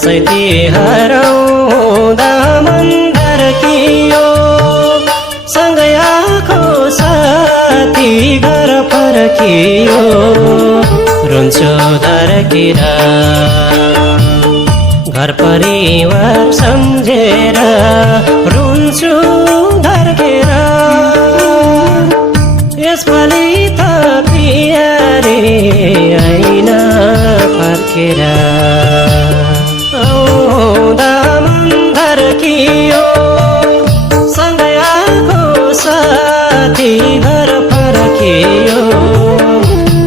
दसैँ तिहारौँदा मन धर्कियो, सँगै आएको साथी घर फर्कियो, रुन्छु धर्केर। घर परिवार सम्झेर रुन्छु धर्केर। यसपालि त प्यारी आइन फर्केर। आउँदा मन धर्कियो, सँगै आएको साथी घर फर्कियो,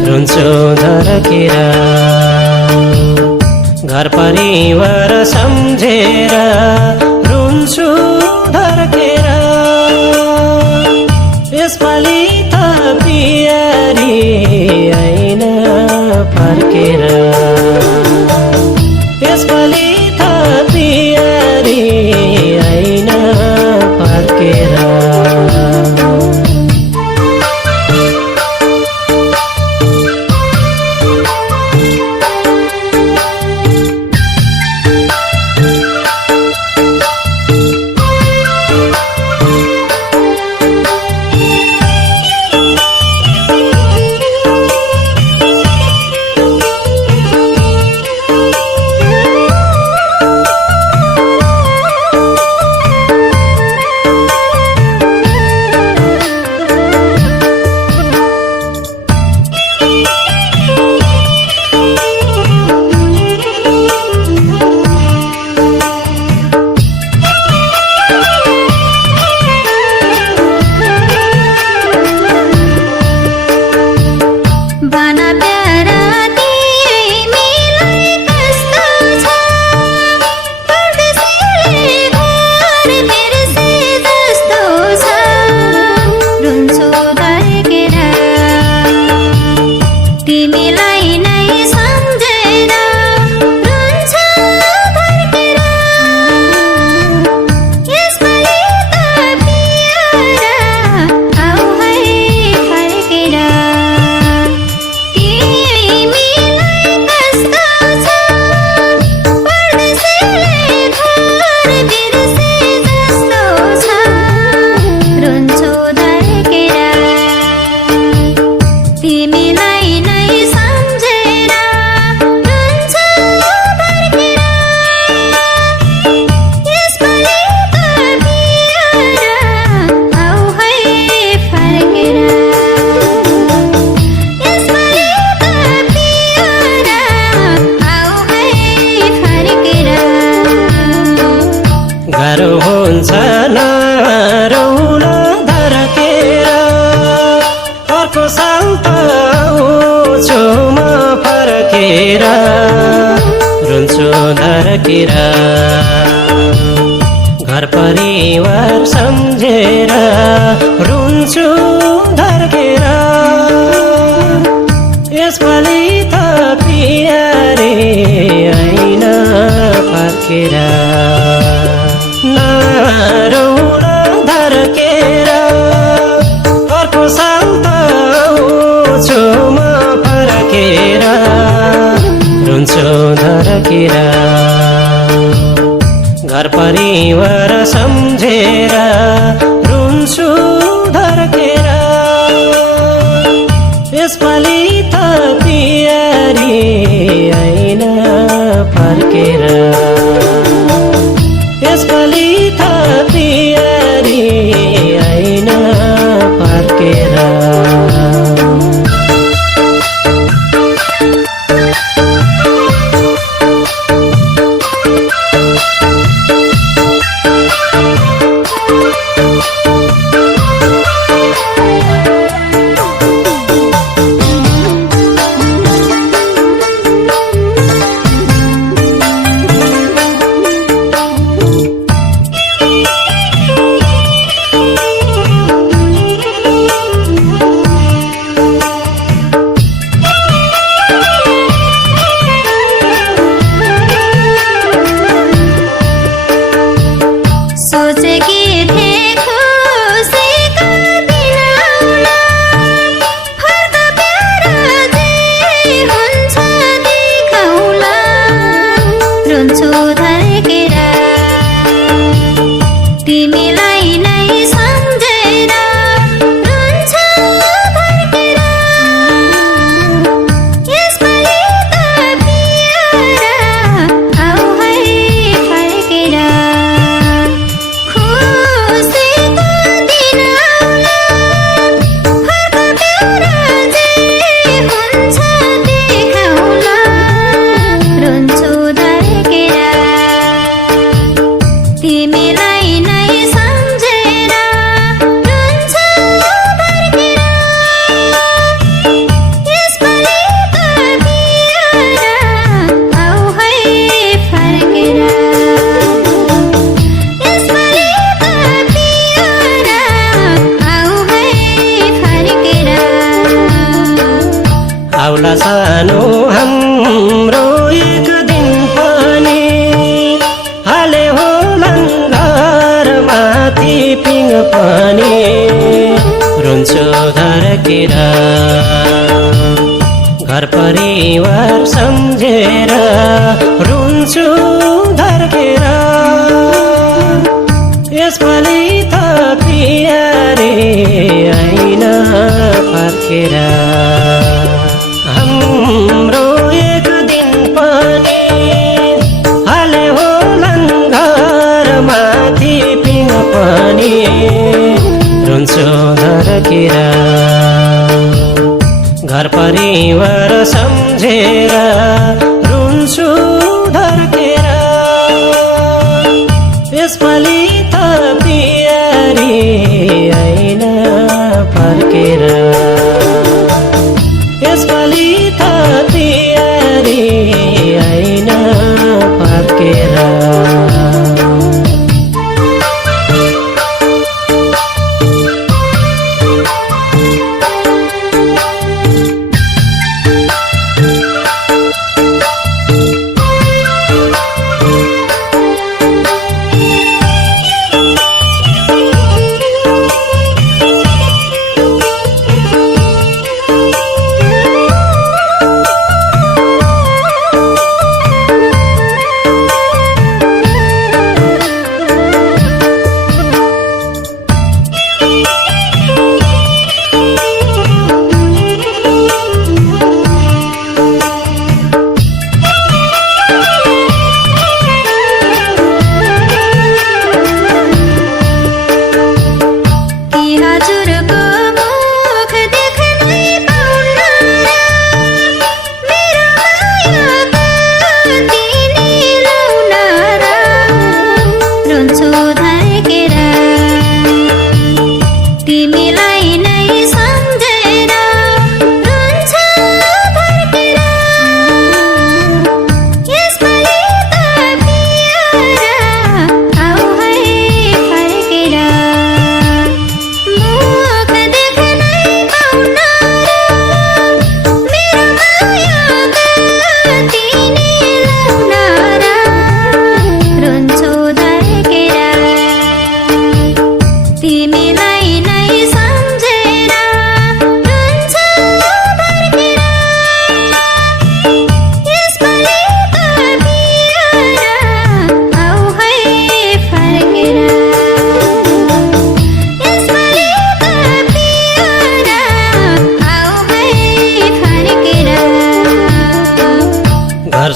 रुन्छु धर्केर। घर परिवार सम्झेर रुन्छु धर्केर। यसपालि त प्यारी आइन फर्केर। यसपालि त प्यारी आइन फर्केर। हुन्छ नरौन धर्केर। अर्को साल त आउँछु म फर्केर, रुन्छु धर्केर। घर परिवार सम्झेर रुन्छु धर्केर। यसपालि त प्यारी आइन फर्केर। नरौन धर्केर, अर्को साल त आउँछु म फर्केर, रुन्छु धर्केर। घर परिवार सम्झेर रुन्छु धर्केर। यसपालि त प्यारी आइन फर्केर। यसपालि त प्यारी आइन फर्केर। हाम्रो एक दिन पनि हाले होलान् घरमाथि पिङ पनि रुन्छु धर्केर घर परिवार सम्झेर रुन्छु धर्केर यसपालि त प्यारे आइन फर्केर हाम्रो एक दिन पनि हाले होलान् घरमाथि पिङ पनि रुन्छु धर्केर घर परिवार सम्झेर रुन्छु धर्केर यसपालि त प्यारी आइन फर्केर यसपालि त प्यारी आइन फर्केर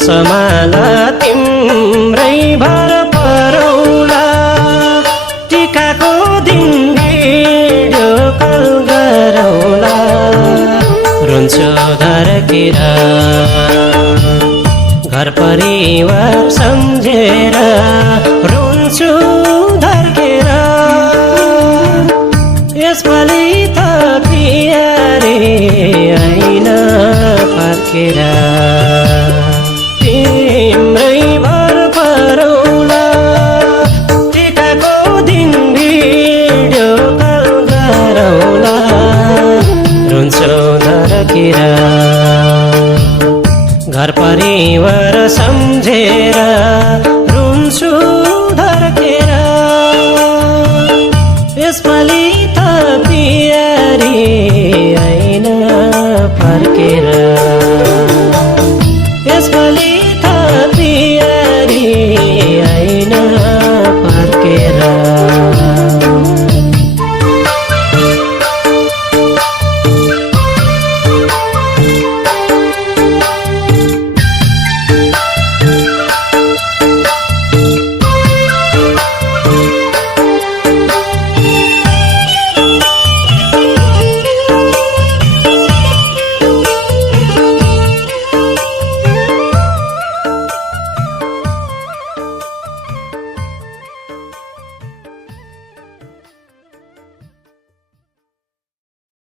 समाला तिम्रै भर परौला टिकाको दिन भिडियो कल गरौला रुन्छु धर्केर घर परिवार सम्झेर रुन्छु धर्केर यसपालि त प्यारे आइन फर्केर तिम्रै भर परौला टिकाको दिन भिडियो कल गरौला रुन्छु धर्केर घर परिवार सम्झेर रुन्छु